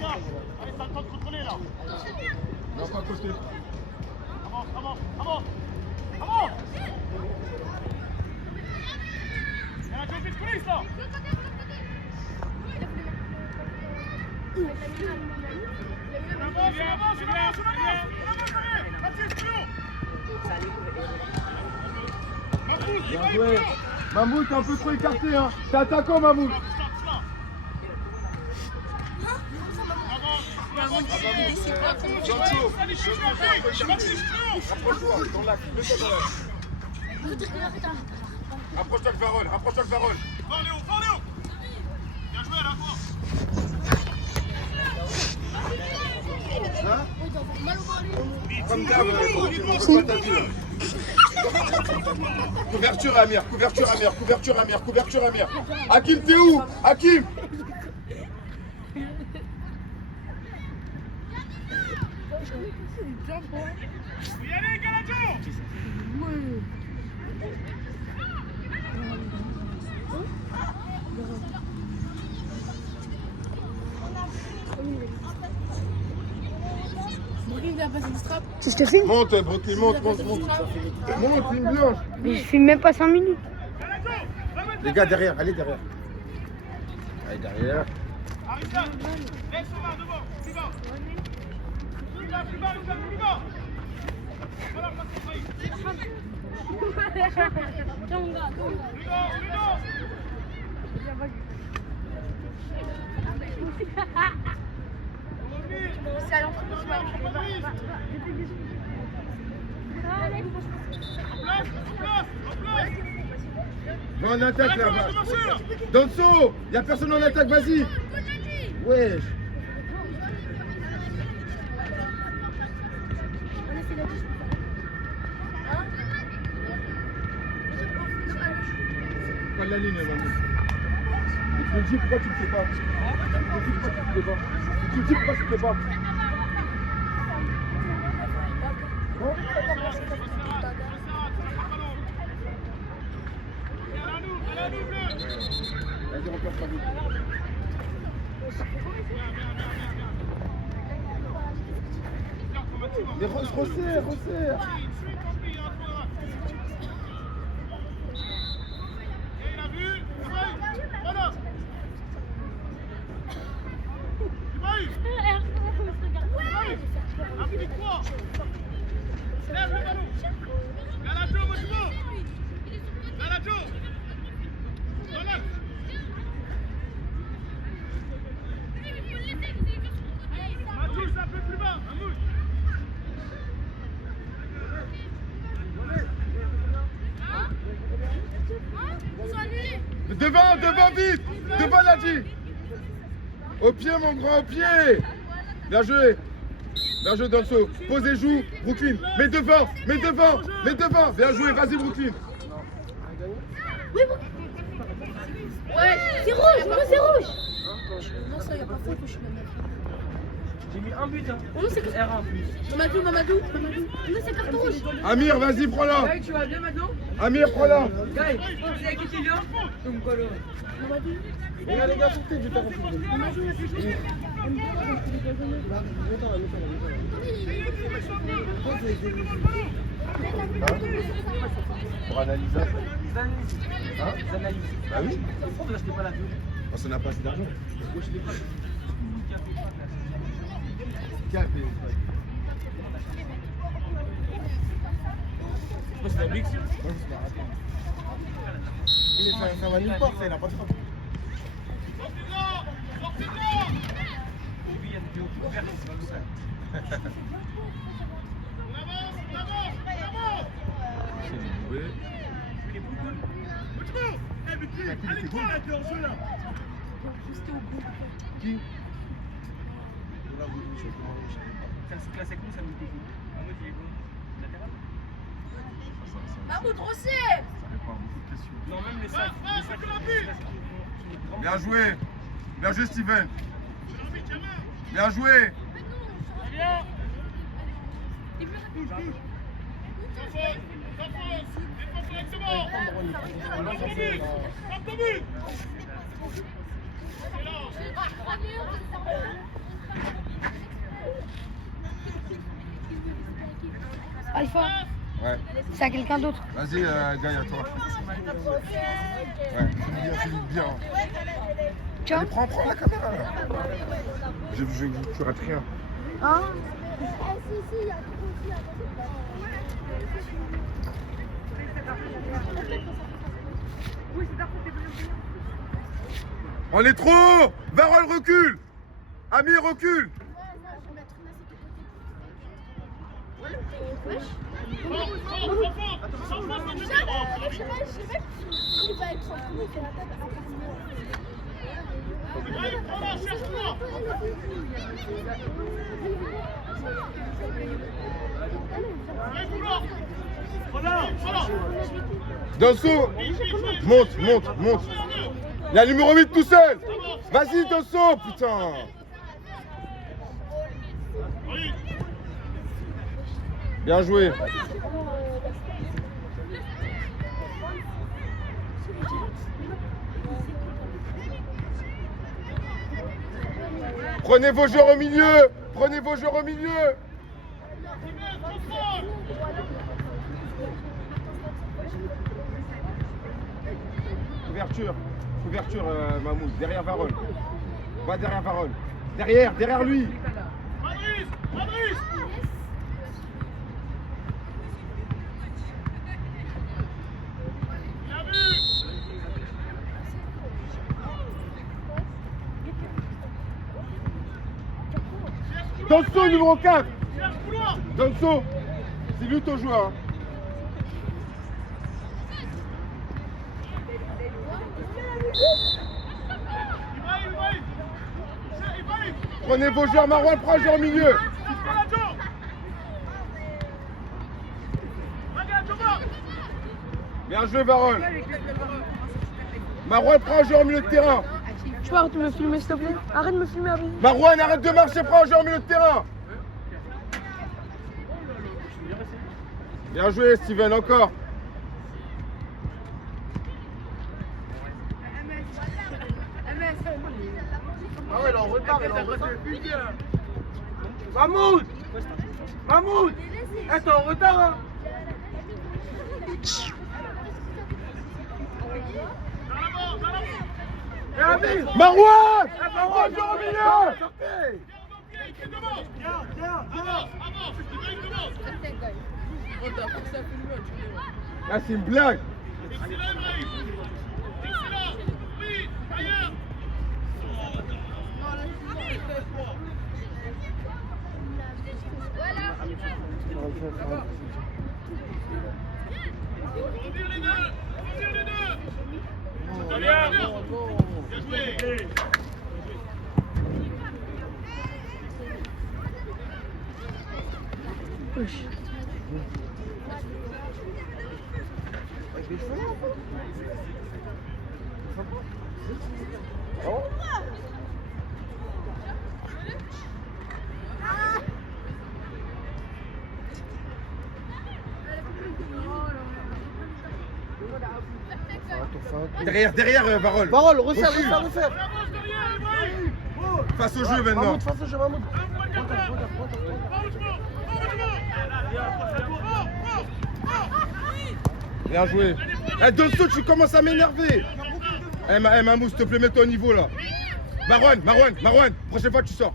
Allez, t'as le temps de contrôler là. Non, pas côté. Avance, avance, avance. Avance. Il y a la deuxième police là. Bien joué. Mamoud, t'es un peu trop écarté, hein. T'es attaquant, Mamoud. Rapproche-toi, dans l'axe, mets-toi dans l'axe. Rapproche-toi de Varol, rapproche-toi de Varol. Va Léo, va Léo. Bien joué à la fois. Hein? Comme d'hab, on peut pas t'appuyer. Couverture Amir, couverture Amir, couverture Amir, couverture Amir. Hakim, t'es où? Hakim? Y allez, Galato. Si je te filme, Monte, Brooklyn, monte. Monte, ligne blanche. je filme même pas 5 minutes. Les gars, derrière, allez derrière. Allez derrière. Arrive là. Laisse Omar devant. Plus bas. Plus bas. Voilà, passe pour Faïd. Va en attaque là-bas. Danso, y'a personne en attaque, vas-y. Wesh. Pas la ligne, maman. Je me dis pourquoi tu ne fais pas. Je me dis pourquoi tu ne fais pas. Vas-y, repasse pas vite. Mais resserre. Lève le ballon. Galato, Moshimo. Galato. Voilà. Matouche, un peu plus bas. Mahmoud. Devant, vite. Devant, Nadji. Au pied, mon grand, au pied. Bien joué. Bien joué, Danso. Pose et joue. Brooklyn. Mets devant. Bien joué, vas-y, Brooklyn. Oui, ouais, c'est rouge, moi c'est rouge. Non, ça y a pas faute que je suis la meuf. J'ai mis un but, hein. Non, c'est R1 en plus. Mamadou. Non, c'est carton rouge. Amir, vas-y, prends-la. Guy, tu vas bien maintenant? Amir, prends-la. Guy, tu sais qui tu viens? Comme quoi, là. Mamadou. Les gars, sortez du terrain. Pour analyser. Hein? Bah oui. Pourquoi vous achetez pas la vue? Parce qu'on n'a pas assez d'argent. Moi, je l'ai pas. Qui a payé? C'est la Bix. Ça va nulle part, ça, il n'a pas de frappe. Il y a une vidéo qui perd, c'est comme ça. C'est du mauvais. Allez, quoi là, t'es en jeu là? Qui? C'est classé comme ça, nous dégoûte. En mode, il est bon. Latéral? Mahmoud, Rossé. Ça répond à beaucoup de questions. Non, même les sacs. Bien joué. Bien joué, Steven. Bien joué. Alpha, Ouais. c'est à quelqu'un d'autre. Vas-y, derrière toi. Ouais, Philippe bien. Tiens. Allez, prends la caméra là. Tu rates rien. Hein? On est trop haut. Varol recule. Ami recule. Danso, monte. Il y a le numéro 8 tout seul. Vas-y, Danso, putain. Bien joué. Prenez vos joueurs au milieu. Couverture, Mahmoud. Derrière Varol. Va derrière Varol. Derrière lui. Fabrice. Danso, numéro 4. Danso, c'est lui ton joueur. Prenez vos joueurs, Marouane, prends un joueur au milieu. Bien joué, Varol. Marouane, prends un joueur au milieu de terrain. Tu peux arrêter de me filmer, s'il te plaît? Arrête de me filmer, Abby. Marouane, arrête de marcher, prends un joueur au milieu de terrain. Bien joué, Steven, encore. Ah ouais, elle est en retard, Mahmoud, t'es en retard, hein. Marouane, prends un joueur au milieu. Ah, c'est une blague. Derrière, Varol. Varol, resserre. Face au jeu maintenant. Mahmoud, face au jeu, Mahmoud. Bien joué. Eh, Danso, tu commences à m'énerver. Eh, Mamou, s'il te plaît, mets-toi au niveau là. Marouane, prochaine fois tu sors.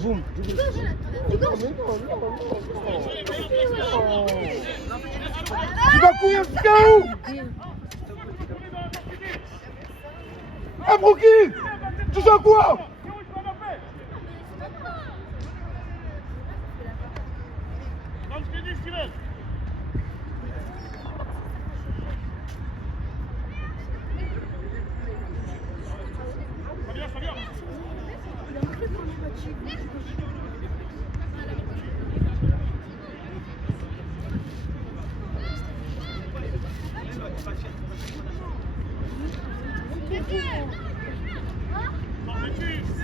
Boum. Tu vas courir jusqu'à où? Ah, Brooklyn, tu sens quoi?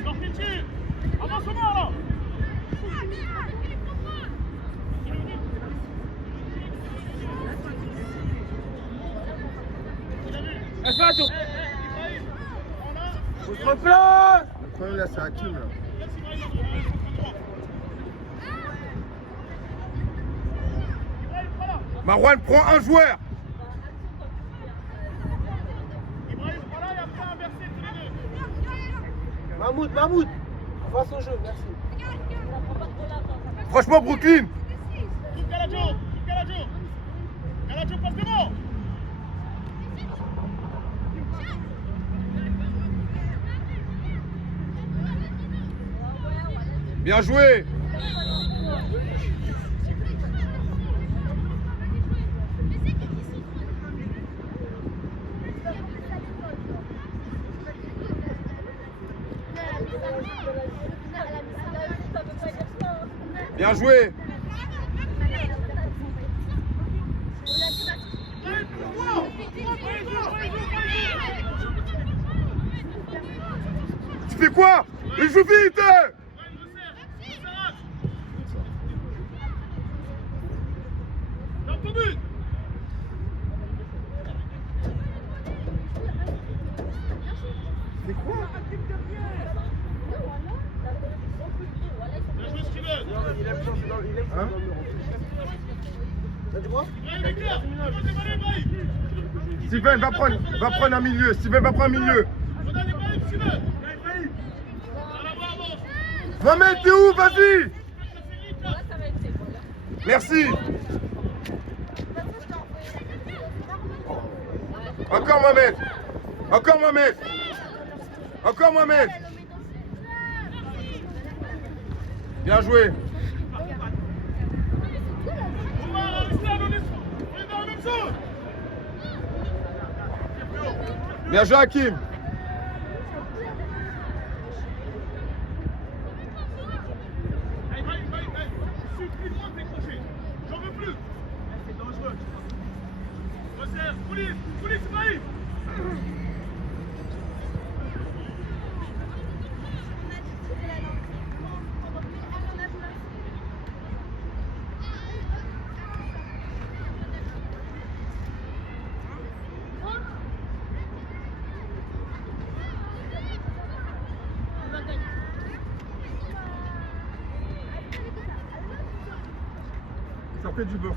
Sortez dessus. Avance au mort là. Fais attention. Votre place. Le problème là, c'est Hakim là. Marouane prend un joueur. Ibrahim, voilà, et après inverser tous les deux. Mahmoud, face au jeu, merci. Franchement, Brooklyn. Galadjo, passe devant. Bien joué. Bien joué. Tu fais quoi? Il joue vite. Dans ton but. C'est quoi? Bien joué, Steven. Il aime ça, il aime ça. Hein? T'as dit quoi? Ibrahim, est clair. Ibrahim. Steven va prendre un milieu. Steven va prendre un milieu. Redonne Ibrahim, Steven. Avance. Mohamed, t'es où? Vas-y. Merci. Encore Mohamed. Encore Mohamed. Encore Mohamed. Bien joué. Bien joué Hakim. J'en veux plus. C'est dangereux. Resserre. Police, Ibrahim.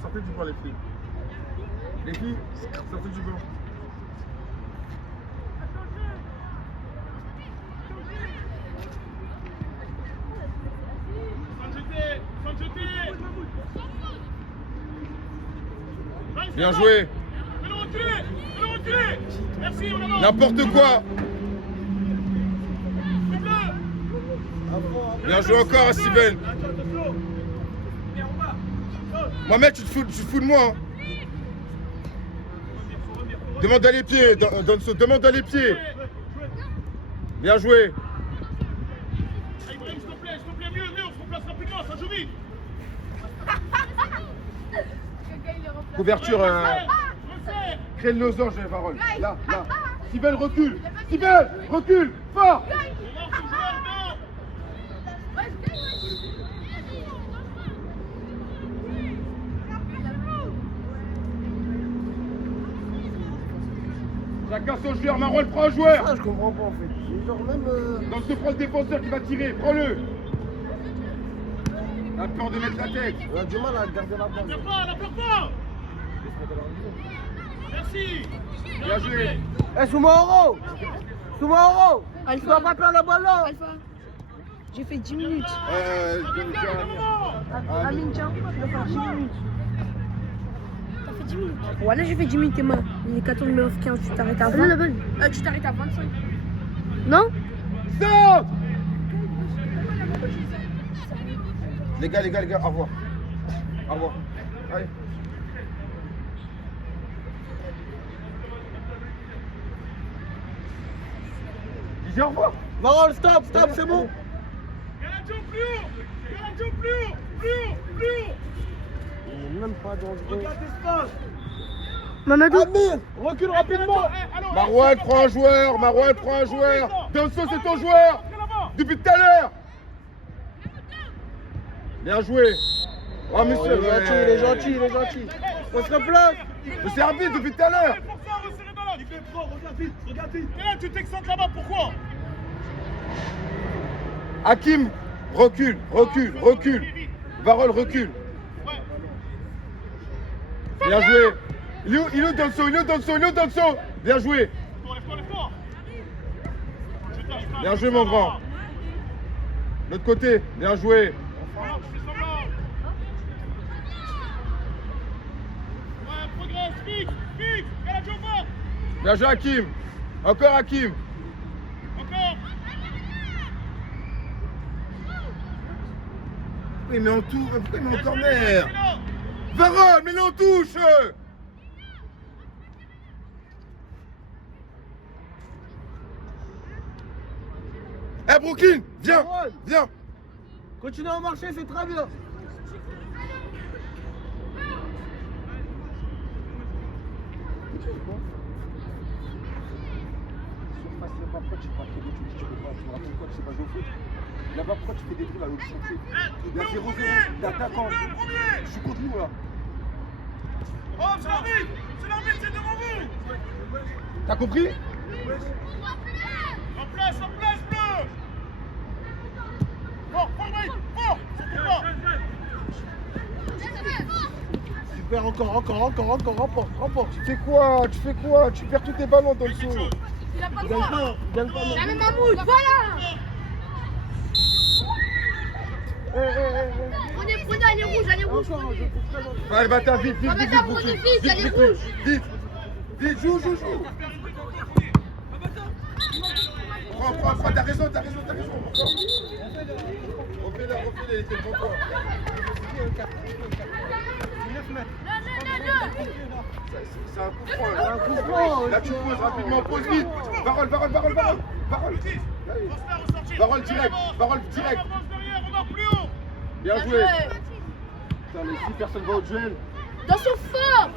Sortez du banc les filles. Les filles, sortez du banc. Sans jeter. Bien joué. Fais-le reculer. Merci, on avance. N'importe quoi. Bien joué encore à Steven. Mohamed, tu te fous de moi. Hein. Demande dans les pieds, demande dans les pieds. Bien joué. Ibrahim, s'il te plaît, mieux, on se replace rapidement, ça joue vite. Couverture. Crée le losange, Varol. Là. Steven, recule. Steven, recule. Fort. Chacun son joueur, Marouane prend un joueur. Ah, je comprends pas en fait. Genre même. Donc tu prends le défenseur qui va tirer, prends-le. La peur de mettre la tête. On a du mal à garder la balle. La perds pas. Merci. Bien joué. Eh, Soumaoro, tu dois pas perdre la balle là. Alpha, j'ai fait 10 minutes. Amine, tiens, tu dois faire 10 minutes. T'as fait 10 minutes. Voilà, j'ai fait 10 minutes et moi. Il est 14 mais 15, tu t'arrêtes à 20. Tu t'arrêtes à 25. Non? Saute. Les gars, au revoir. Au revoir. Allez. Dis au revoir. Varol, stop, c'est bon. Galadjo, plus haut. Il est même pas dangereux. Mamadou. Amine, recule rapidement. Marouane prend un joueur. Danso, c'est ton joueur. depuis tout à l'heure. Bien joué. Oh, Oh, monsieur, il est gentil, il est gentil. On se replace. Mais c'est arbitre depuis tout à l'heure. Pour ça, resserrez dans l'autre. Il fait fort, regarde vite. Et là, tu t'excentres là-bas, pourquoi? Hakim, recule. Varol, recule. Ouais. Bien joué. Il est où Danso? Bien joué. Lève-toi. Bien joué, mon grand. L'autre côté, bien joué. Alors, tu fais semblant. Ouais, progresse, vite. Galadjo, fort. Bien joué, Hakim. Encore Hakim. Encore. Pourquoi il met en tout? Pourquoi il met en corner? Varol, mais il est en touche. Eh Brooklyn, viens. Continuez à marcher, c'est très bien. Là-bas, pourquoi tu fais des dribbles à l'autre chantier? Il y a 0-0 d'attaquant. Je suis contre nous là. Oh, c'est l'arbitre, c'est devant vous. T'as compris? En place, bleu. Fort, mec, fort. Surtout pas. Super, encore, remporte. Tu fais quoi? Tu perds tous tes ballons dans le saut. Il a pas le Gagne droit. pas, gagne pas. La même Mahmoud, voilà. Prenez, allez rouge. Encore, je trouve très gentil. Allez, bâtard, vite, Ah, mais attends, prenez vite, allez rouge. Vite, joue. Prends, t'as raison. Refais-les, c'est bon toi. C'est un coup franc, là. Un coup franc. Là, tu poses rapidement, pose vite. Varol. Varol direct. Avance derrière, on va plus haut. Bien joué. Putain, mais si personne va au duel. Dans son fort.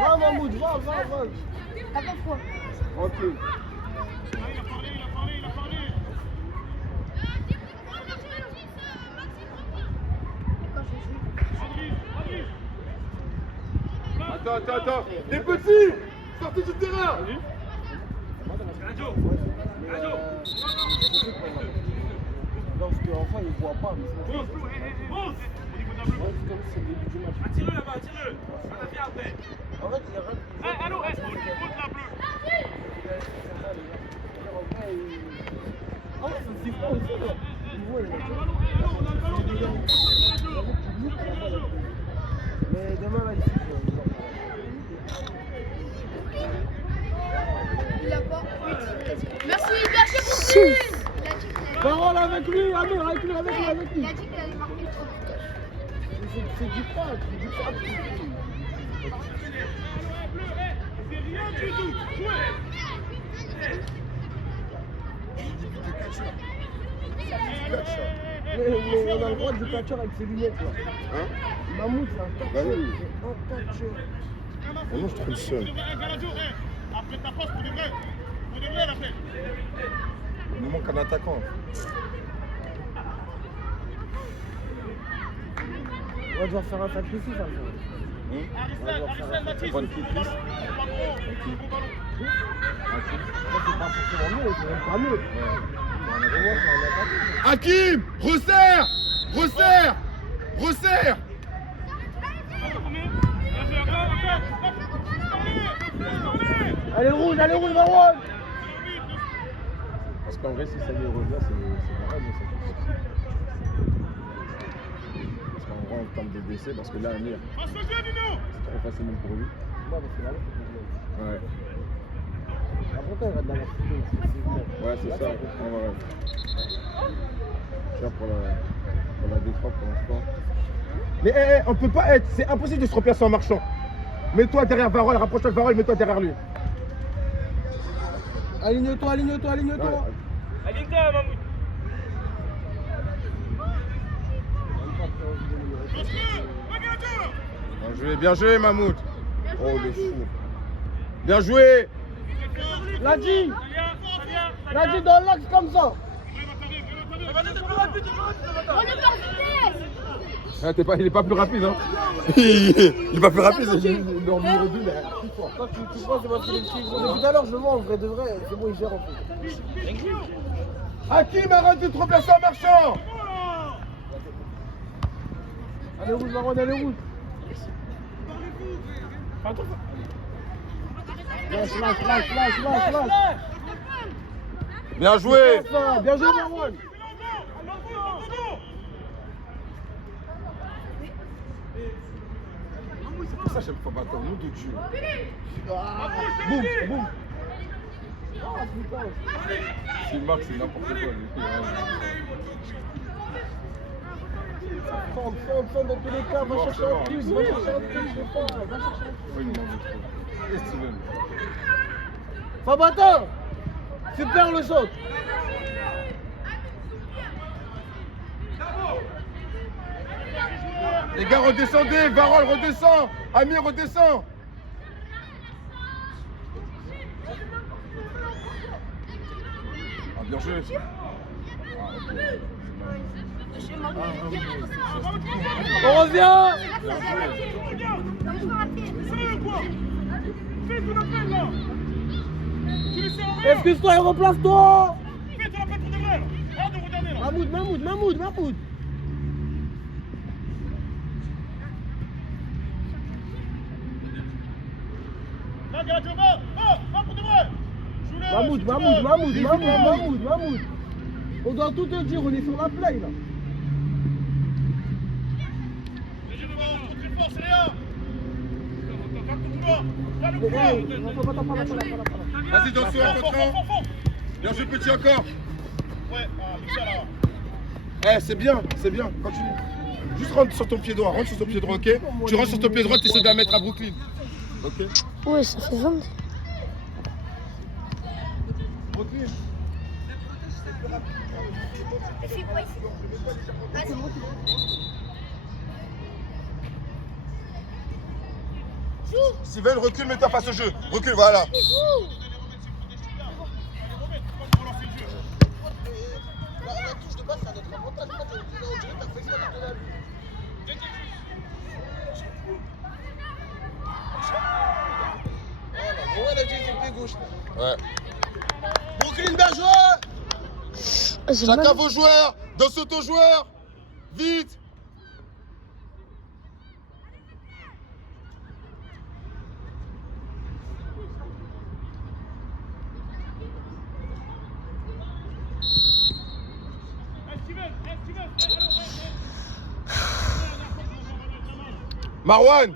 Va, Mahmoud, va. T'as pas froid. Tranquille. Il a parlé. Attends. T'es petit. Sortez du terrain. Parce qu'enfin, il voit pas. Mais Au niveau de la bleue. c'est le début du match. Attire-le là-bas, attire-le. On a fait après. En fait, il rate. Allô, au niveau de la bleue. Ah, c'est franc aussi, là. Il voit, il a mais demain, là, ici, Il a pas. Merci, Berger pour plus. Parole avec lui, Amir, avec lui. Il a dit qu'il allait marquer le truc. C'est du pack, C'est rien du tout. Jouez. Mais on a le droit de catcher avec ses lunettes, là. Hein? Mahmoud, c'est un Bah catcher. oui. C'est un catcher. Moi, je trouve le seul. Galadjo, après ta passe, pour de vrai, la fait. Il nous manque un attaquant. On va devoir faire un sacrifice, hein. Aristel, Mathis. Bonne petite piste. Pas gros, bon ballon. Ça, c'est pas forcément mieux, c'est même pas mieux. Pour moi, c'est un attaquant. Hakim, resserre. Allez, rouge, Marwan. Parce qu'en vrai, si ça lui revient, c'est pareil, mais ça fait. Parce qu'en vrai, en termes de décès, parce que là, Amir, Passe le jeu, Nino. c'est trop facile même pour lui. Non, mais c'est la même. Ouais. Après, quand il reste dans la cité, c'est Ouais, c'est ça. En vrai. Tu vois, pour la défense pour l'instant. Mais on peut pas être. C'est impossible de se replacer en marchant. Mets-toi derrière Varol, rapproche-toi de Varol, mets-toi derrière lui. Aligne-toi. Aligne-toi, Mahmoud. Bien joué, Mahmoud. Oh, le fou. Bien joué. Ladji, dans l'axe comme ça. On est par vitesse. Ah, il est pas plus rapide, hein. Il est pas plus rapide. Non, mais il est plus fort. Toi, tu penses c'est parce qu'il est petit. Depuis tout à l'heure, je le vois en vrai de vrai. C'est bon, il gère en fait. Hakim, arrête de trop placer en marchant. Allez, rouge, Marwan, allez, rouge. Lâche. Bien joué. Bien joué, Marwan. C'est pour ça que j'aime pas battre nous de Dieu. Boum. C'est Marc, c'est n'importe quoi. Fonce dans tous les cas, va chercher un plus, va chercher un plus, Et Steven. Fabata, super le saut. Les gars, redescendez. Varol, redescend. Amir, redescend. Ah, bien joué. On revient. Excuse-toi et replace-toi. Mahmoud. Mahmoud. On doit tout te dire, on est sur la play là. Vas-y, Danso, en rentrant. Bien joué, petit, encore. Eh, c'est bien. Continue. Juste rentre sur ton pied droit, ok? Tu rentres sur ton pied droit, tu essaies de la mettre à Brooklyn. Ok? Ouais, ça fait 20. Brooklyn. Steven, recule, mets-toi face au jeu. Recule, voilà. La touche de basse, c'est notre avantage. On dirait que t'as fait ça dans la vie. Voilà, elle a dit sur pied gauche. Ouais. Brooklyn, bien joué. Chacun vos joueurs, dans ce auto-joueur. Vite. Marwan,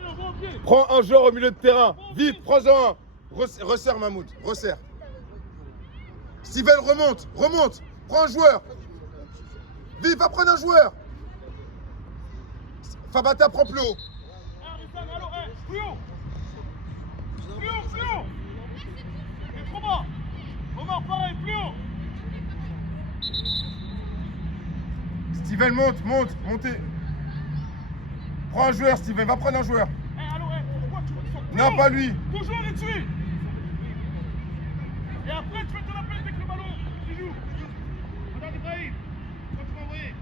prends un joueur au milieu de terrain. Vite, prends-en un. Resserre Mahmoud, resserre. Steven, remonte. Prends un joueur. Vite, va prendre un joueur. Fabata, prends plus haut. Steven, montez. Prends un joueur, Steven, va prendre un joueur. Non, pas lui. Toujours les tuer. Et après, tu fais ton appel avec le ballon. Tu joues. Regarde Ibrahim. Quand tu vas envoyer.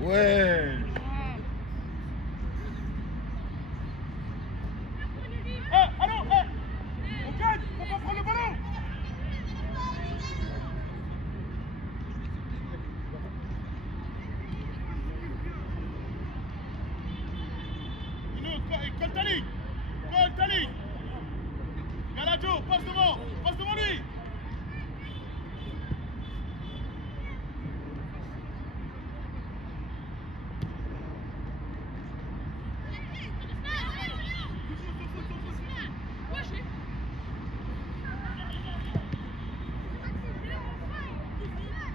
Ouais. Allô, on gagne. On va prendre le ballon. Coltali. Galadio, passe devant lui.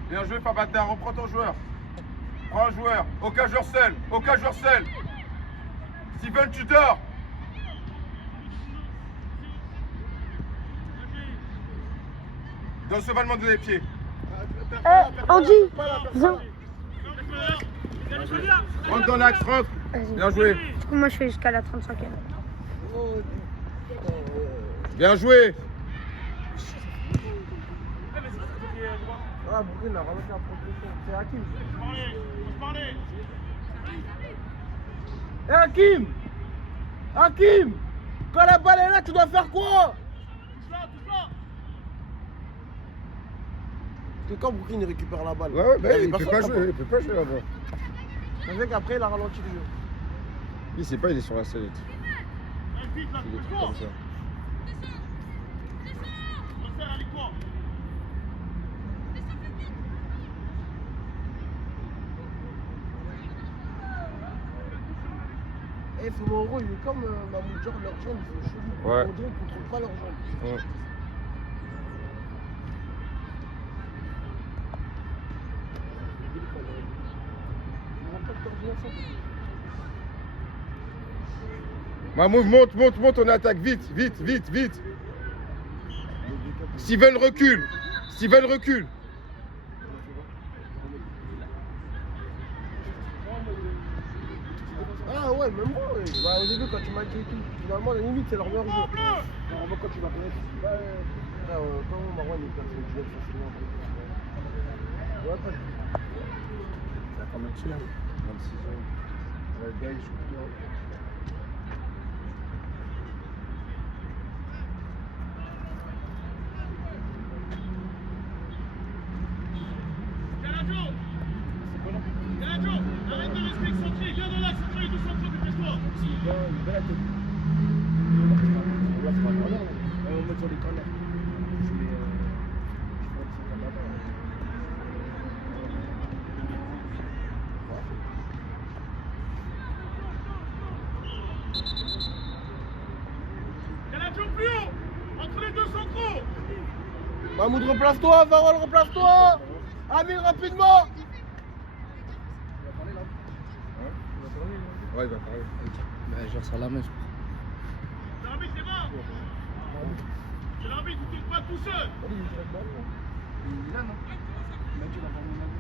Bien joué, Fabata, reprends ton joueur. Prends un joueur. Aucun joueur seul. Steven, tu dors. Dans ce valement de les pieds. Andy, viens. Rentre dans l'axe, rentre. Vas-y. Bien joué. Du coup, moi, je fais jusqu'à la 35e. Bien joué. Ah, Brooklyn a ramassé la progression. C'est Hakim. Parlez. Eh Hakim! Hakim! Quand la balle est là, tu dois faire quoi? Touche là. Parce que quand Brooklyn il récupère la balle, Ouais, bah, y avait il peut personne pas là-bas. jouer. Il peut pas jouer là-bas. Ça fait qu'après il a ralenti le jeu. Il sait pas, il est sur la sellette. Vite là, Il est tout comme ça. Resserre à l'icône. Eh, Fomoro, il est comme Mahmoud, genre leurs jambes, ils sont chelous. Ouais. On dirait qu'ils contrôlent pas leurs jambes. Ouais. Ils n'ont pas de coordination. Mahmoud, monte, on attaque, vite. Steven recule. Ah ouais, même moi, ouais. Bah, au début, quand tu m'as dit et tout, finalement, la limite, c'est leur meilleur jeu. Normalement, quand tu vas connaître, Quand Marwan est personne, tu laisses facilement. Ouais, pas de... il a quand même tué. 26 ans. Le gars, il joue bien. Galadio, arrête de rester excentré, viens dans l'axe, centré, tout centré, dépêche-toi. Il va la tête. Là, c'est pas un corner. On met sur les corners. Galadio plus haut, entre les deux centraux. Mahmoud, replace-toi, Varol, replace-toi. Amine, rapidement. Ouais, il va parler. Bah, genre, ça la mèche. L'arbitre, c'est mort. C'est l'arbitre, il ne tourne pas tout seul. Il est là, non? Il m'a dit, il va faire mon avis.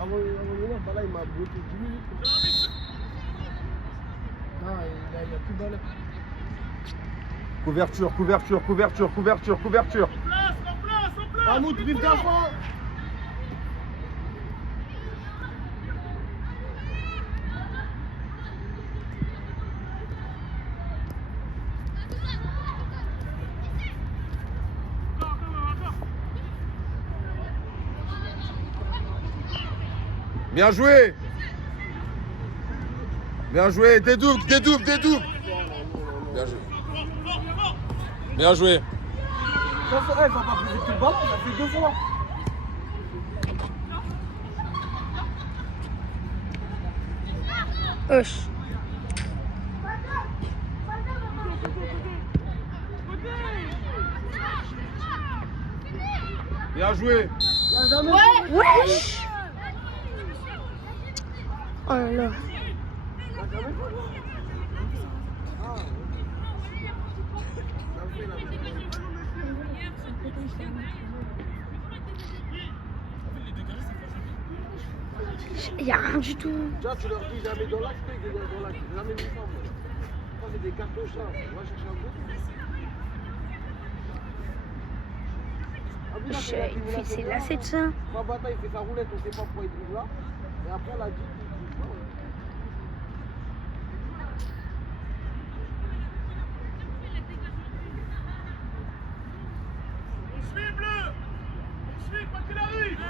Avant bah là, il m'a bloqué 10 minutes. C'est l'arbitre. Non, il a plus de balle. Couverture. En place. Mahmoud, vive d'avant. Bien joué. Dédouble. Bien joué. Bien joué. Ça, ça va pas poser tout le ballon, ça fait 2 fois. Hoche. Bien joué. Wesh. Oh là là. Il n'y a rien du tout. Tu vois, tu leur dis jamais dans l'axe, ils viennent dans l'axe. Jamais mis ça, moi. Ça, c'est des cartouches, ça. On va chercher un peu. C'est là, c'est de ça. Mabata, il fait sa roulette, on ne sait pas pourquoi il dribble là. Et après, on l'a dit. On suit, bleu. On suit, quoi qu'il arrive.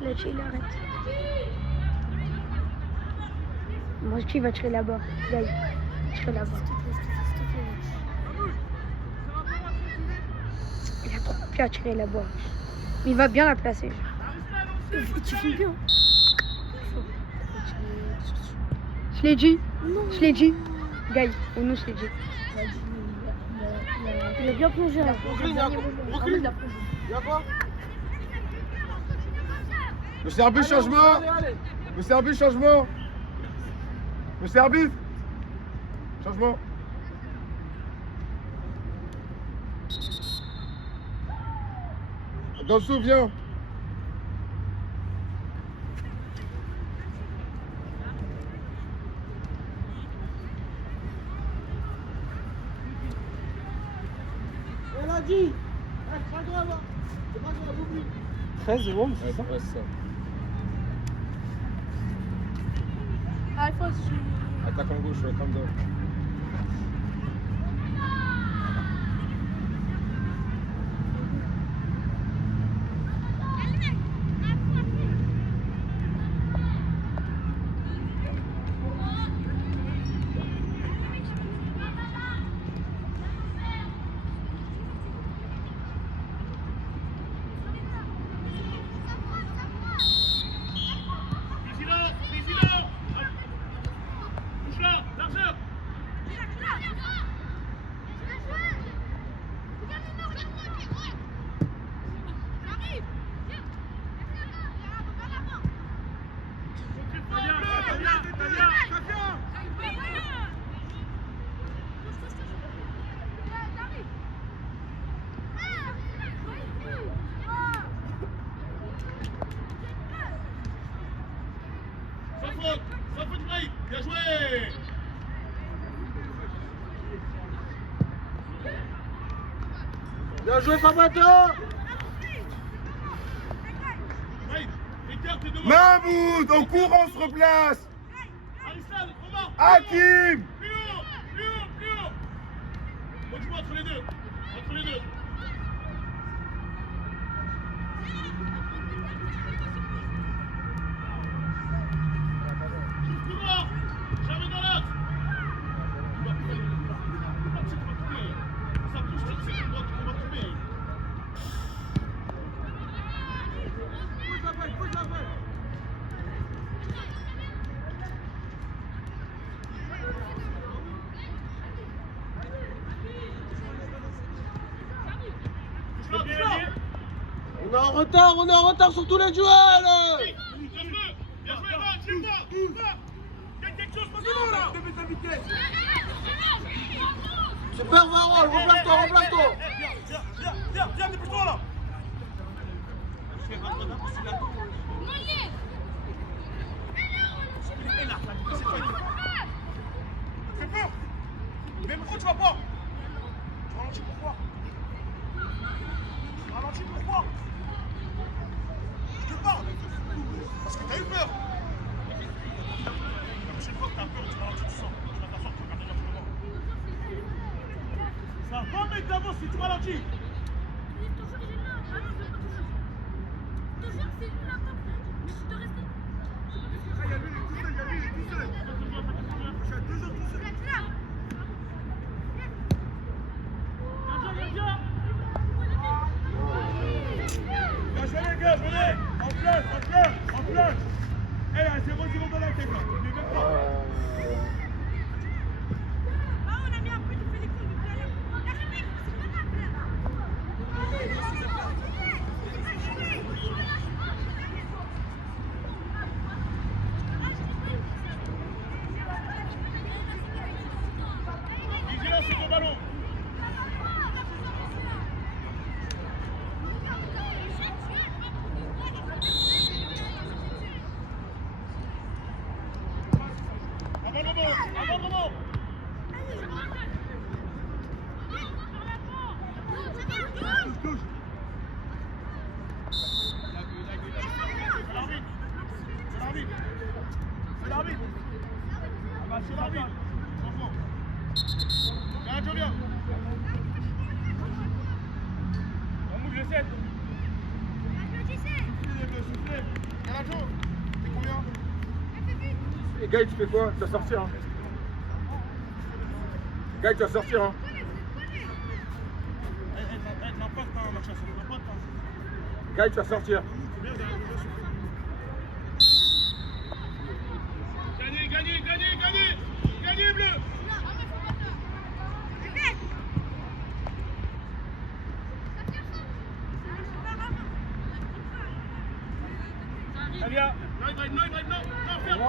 Là, il arrête. Moi, qui va tirer là-bas? Là, tirer là-bas. Il a trop pu à tirer là-bas. Mais il va bien la placer. Tu fais bien. Je l'ai dit. Gaï, au nous, je l'ai dit. Il a bien plongé. Brooklyn, il y a quoi? Monsieur arbitre, changement. Allez. Monsieur arbitre, changement. Monsieur arbitre. Changement. Dans viens. dit. C'est pas grave, hein. C'est pas grave, oublie. 13 secondes, c'est ça? Ouais, c'est ça. Alphonse, Attaque en gauche, ouais, comme ça. Vigilant, vigilant. Touche là, largeur. Sans faute, Brahim. Bien joué. Bien joué, Fabato. Brahim, écarte tes deux mains. Mahmoud, on court, on se replace. Arislan, Omar. Hakim. Plus haut, plus haut, plus haut. On joue entre les deux. Entre les deux. Tout droit. Jamais dans l'autre. Ça pousse toute cette droite qu'on va trouver. On est en retard sur tous les duels. Bien joué, va, tire-toi. Gagne quelque chose, maintenant là. Super Varol, remplace-toi, remplace-toi. Viens, dépêche-toi là. Fais peur. Mais pourquoi tu vas pas? Tu ralentis pourquoi? Tu ralentis pourquoi? Je te parle. Parce que t'as eu peur. La prochaine fois que t'as peur, tu ralentis, tu sors. Tu vas t'asseoir, tu regardes devant. Ça va mettre d'avance si tu ralentis. Bien joué les gars, venez. En place. Eh, là, c'est 0-0 dans la tête là. Mais même pas. Vigilance sur le ballon. Avant le moment. Touche. C'est l'arbitre. Ah bah c'est l'arbitre. Franchement. Gardien bien. On mouille le 7. Soufflez. Gardien, c'est combien? Et Gaël, tu fais quoi? Tu vas sortir, hein. Gaël, tu vas sortir, hein. L'impact, hein, Mathias, c'est l'impact, hein. Gaël, tu vas sortir. Gagnez, bleu. Allez, non, ferme.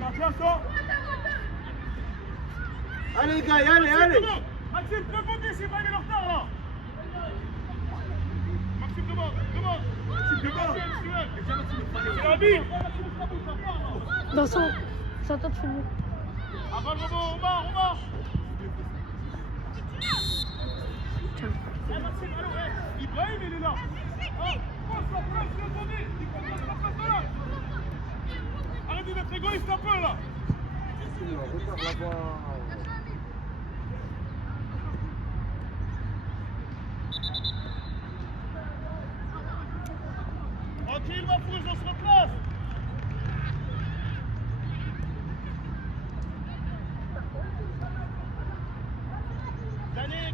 Gardien, sort. Allez, gars, allez. Maxime, te monter, c'est pas en retard là. Maxime, demande. C'est l'arbitre. Vincent, c'est à toi de filmer. Avant le rebond, Omar. Brahim, il est là. Ah, pense la place, je l'ai donné. Il faut prendre la place là. Arrêtez d'être égoïste un peu là. Regarde là-bas. Tranquille, ma pousse, on se replace.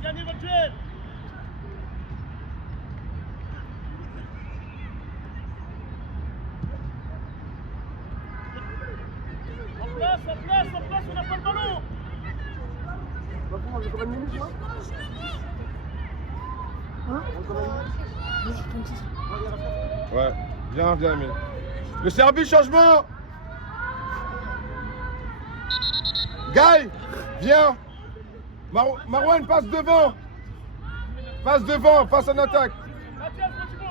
Gagnez votre duel. En place, on n'a pas le ballon. On va prendre encore une minute là. Hein? Encore une minute. Ouais, viens, mais. Le Serbie, changement. Guy, viens. Marouane, passe devant. Passe en attaque. Mathias, Motimo,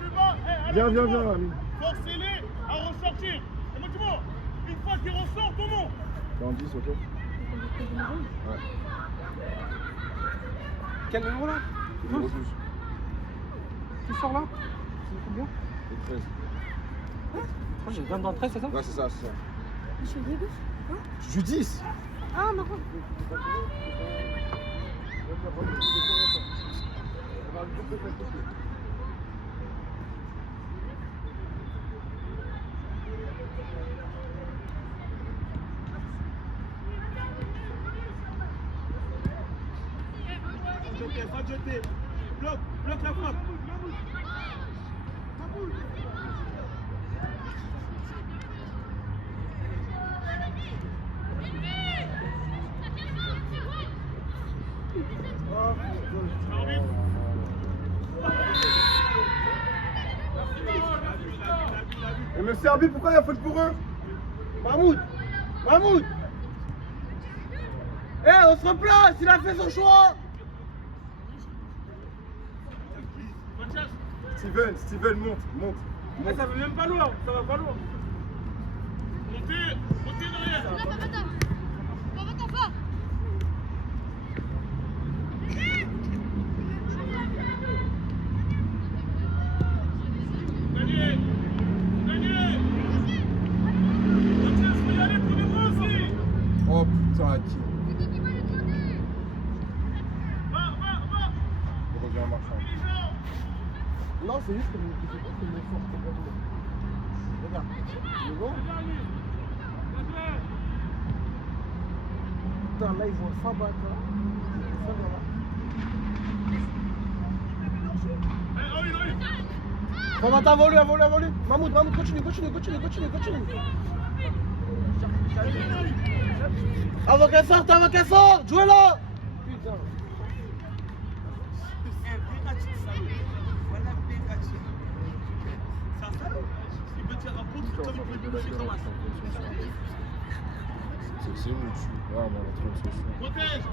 plus bas. Viens, Motimo, viens, ami. Forcez-les à ressortir. Et Motimo, une fois qu'ils ressortent, tout le monde. Dans 10, ok. Ouais. Quel numéro là? Numéro 12. Tu sors là? C'est combien? Et 13. Moi j'ai 20 dans le 13, c'est ça? Ouais, c'est ça. Monsieur Diego? Je suis 10. Ah, non. Pas de jeter. Bloque la frappe. Et le Serbie, pourquoi il a faute pour eux? Mahmoud! Eh, on se replace! Il a fait son choix! Steven, monte. Eh, ça va même pas loin, ça va pas loin. Montez derrière. Gagnez. Mathias, faut y aller, prenez-moi aussi. Oh putain, qui? Va. Il revient en marchant. Non, c'est juste que je me force complètement. Regarde. Il est bon? Putain, là, ils vont le Fabat, là. Fabat a volé. Mahmoud, continue. Avant qu'elle sorte, jouez là! Putain. C'est où tu. Ah, on va trouver une solution. Protège.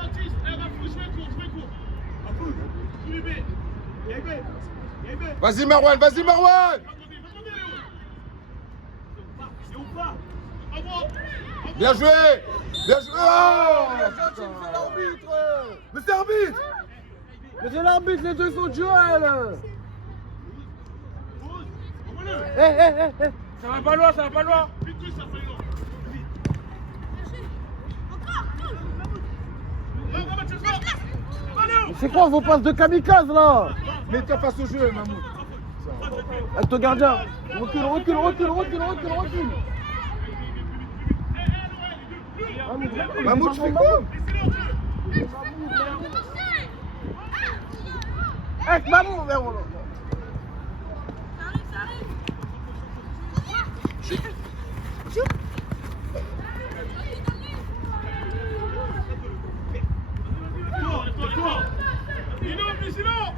Baptiste, je vais court. Vas-y, Marouane. Bien joué. Oh mais c'est arbitre. Mais c'est l'arbitre, les deux sont de Joël! Eh! Ça va pas loin. Vite, ça fait loin. C'est quoi vos passes de kamikaze là? Mets-toi face au jeu, Mamou. Avec ton gardien! Recule! Mamou, tu fais quoi? Eh, Mamou, vers moi! Vigilant.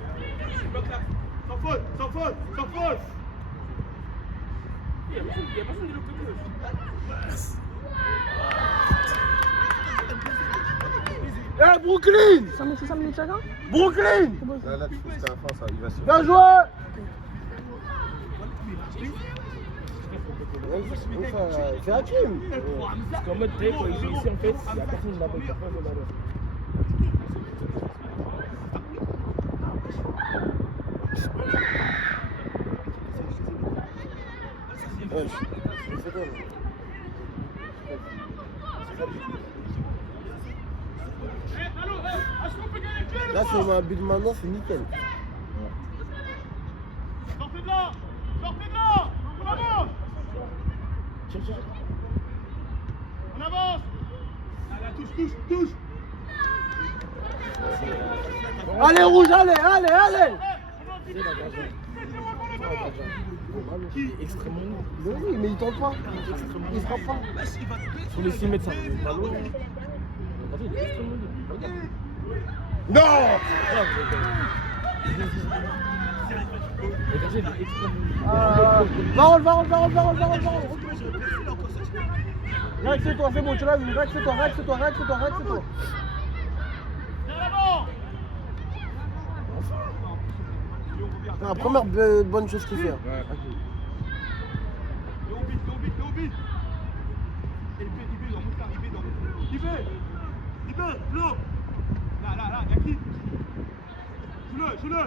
Sans faute. Il y a personne de l'autre côté. Eh, Brooklyn! 5 minutes chacun? Brooklyn! Là, tu trouves qu'à la fin, ça, il va se. Bien joué! C'est Hakim. Parce qu'en mode, tu sais, quand il joue ici, en fait, il y a personne là-bas, il n'y a pas de ballon. Ouais, là, si on met un but maintenant, c'est nickel. Sortez de là! Sortez de là! On avance! On avance! Allez, touche! Allez, rouge, allez! Qui est extrêmement lourd. Mais oui, mais il tente pas. Il frappe pas. Sur les 6 mètres, ça revient pas loin. Regardez, il est extrêmement lourd. Regarde. Non! Regardez, il est extrêmement lourd. Varol. Rex, c'est toi, c'est bon, tu l'as vu. Rex, c'est toi. C'est la première bonne chose qu'il fait. Ouais. Léo vite! Ibé, l'eau! Là, y'a qui? Joue-le!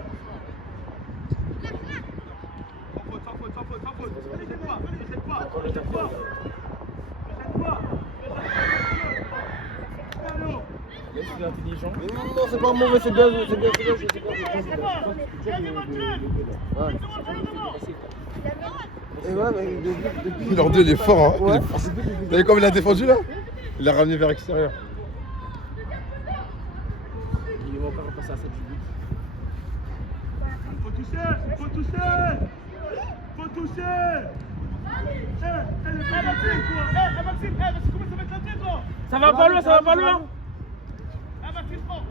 Sans faute! Ne jette pas! Il est intelligent. Non, c'est pas mauvais, c'est bien. Et ouais, mais depuis. Leur 2 il est fort, hein. Ouais. Vous voyez comme il a défendu là? Il l'a ramené vers l'extérieur. Il va encore repasser à 7-8. Faut toucher! Maxime, quoi! Maxime, vas-y, commence à mettre la tête, là! Ça va pas loin! Maxime, prends!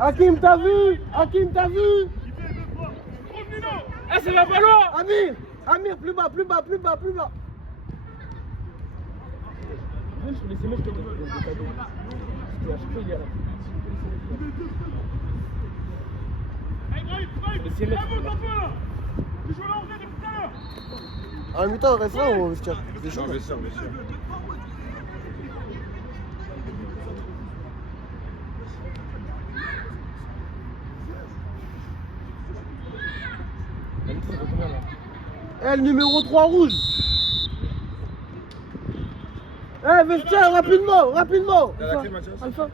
Hakim, t'as vu? Ibé, 2 fois! Trouve Nino! Ça va pas loin! Amir, plus bas. Même sur les 6 mètres, je te donne des cadeaux. Parce qu'à chaque fois, il est là. Allez, Brahim! Monte un peu, là! Tu joues là, on vient depuis tout à l'heure! En même temps, reste là, on va vestiaire. C'est chaud. Non, bien sûr. La litre, ça vaut combien là? Le numéro 3 rouge. Vestiaire, rapidement. T'as la clé, Mathias? Alpha.